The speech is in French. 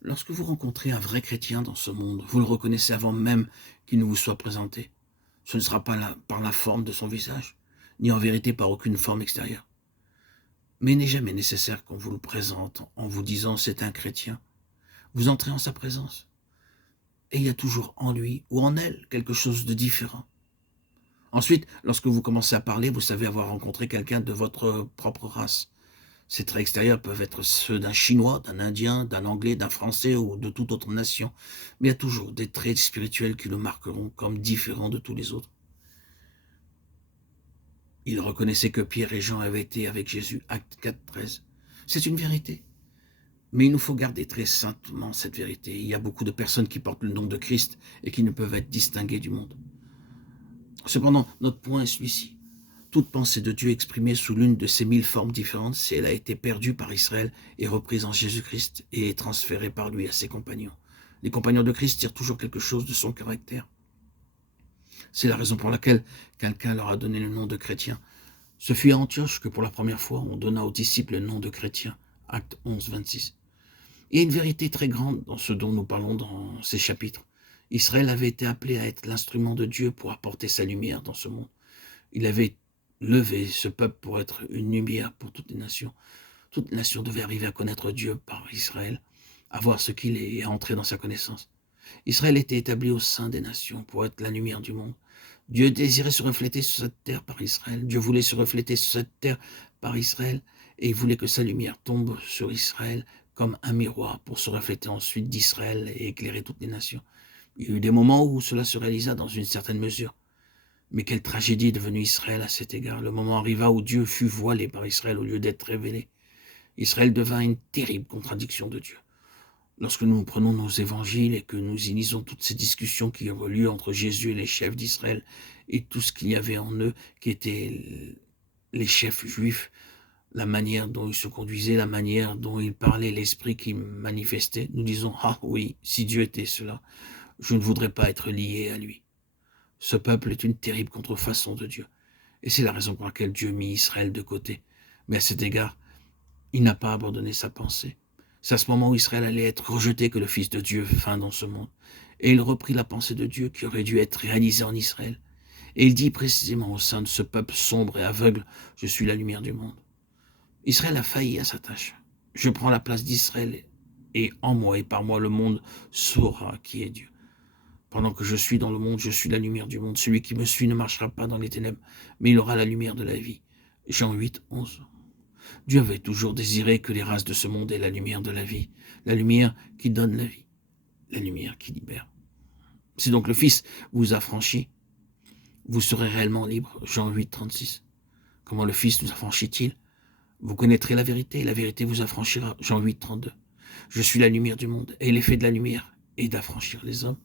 Lorsque vous rencontrez un vrai chrétien dans ce monde, vous le reconnaissez avant même qu'il ne vous soit présenté. Ce ne sera pas par la forme de son visage, ni en vérité par aucune forme extérieure. Mais il n'est jamais nécessaire qu'on vous le présente en vous disant c'est un chrétien. Vous entrez en sa présence, et il y a toujours en lui ou en elle quelque chose de différent. Ensuite, lorsque vous commencez à parler, vous savez avoir rencontré quelqu'un de votre propre race. Ces traits extérieurs peuvent être ceux d'un Chinois, d'un Indien, d'un Anglais, d'un Français ou de toute autre nation. Mais il y a toujours des traits spirituels qui le marqueront comme différents de tous les autres. Il reconnaissait que Pierre et Jean avaient été avec Jésus, acte 4, 13. C'est une vérité. Mais il nous faut garder très saintement cette vérité. Il y a beaucoup de personnes qui portent le nom de Christ et qui ne peuvent être distinguées du monde. Cependant, notre point est celui-ci. Toute pensée de Dieu exprimée sous l'une de ces 1000 formes différentes, si elle a été perdue par Israël, est reprise en Jésus-Christ et est transférée par lui à ses compagnons. Les compagnons de Christ tirent toujours quelque chose de son caractère. C'est la raison pour laquelle quelqu'un leur a donné le nom de chrétien. Ce fut à Antioche que pour la première fois on donna aux disciples le nom de chrétien. Acte 11, 26. Il y a une vérité très grande dans ce dont nous parlons dans ces chapitres. Israël avait été appelé à être l'instrument de Dieu pour apporter sa lumière dans ce monde. Il avait levé ce peuple pour être une lumière pour toutes les nations. Toutes les nations devaient arriver à connaître Dieu par Israël, à voir ce qu'il est et à entrer dans sa connaissance. Israël était établi au sein des nations pour être la lumière du monde. Dieu désirait se refléter sur cette terre par Israël. Dieu voulait se refléter sur cette terre par Israël et il voulait que sa lumière tombe sur Israël comme un miroir pour se refléter ensuite d'Israël et éclairer toutes les nations. Il y a eu des moments où cela se réalisa dans une certaine mesure. Mais quelle tragédie est devenue Israël à cet égard. Le moment arriva où Dieu fut voilé par Israël au lieu d'être révélé. Israël devint une terrible contradiction de Dieu. Lorsque nous prenons nos évangiles et que nous y lisons toutes ces discussions qui ont lieu entre Jésus et les chefs d'Israël et tout ce qu'il y avait en eux qui étaient les chefs juifs, la manière dont ils se conduisaient, la manière dont ils parlaient, l'esprit qu'ils manifestaient, nous disons « Ah oui, si Dieu était cela, je ne voudrais pas être lié à lui. » Ce peuple est une terrible contrefaçon de Dieu. Et c'est la raison pour laquelle Dieu mit Israël de côté. Mais à cet égard, il n'a pas abandonné sa pensée. C'est à ce moment où Israël allait être rejeté que le Fils de Dieu vint dans ce monde. Et il reprit la pensée de Dieu qui aurait dû être réalisée en Israël. Et il dit précisément au sein de ce peuple sombre et aveugle, « Je suis la lumière du monde. » Israël a failli à sa tâche. Je prends la place d'Israël et en moi et par moi le monde saura qui est Dieu. Pendant que je suis dans le monde, je suis la lumière du monde. Celui qui me suit ne marchera pas dans les ténèbres, mais il aura la lumière de la vie. Jean 8, 11. Dieu avait toujours désiré que les races de ce monde aient la lumière de la vie, la lumière qui donne la vie, la lumière qui libère. Si donc le Fils vous a franchi, vous serez réellement libre. Jean 8, 36. Comment le Fils nous affranchit-il? Vous connaîtrez la vérité, et la vérité vous affranchira. Jean 8, 32. Je suis la lumière du monde, et l'effet de la lumière est d'affranchir les hommes.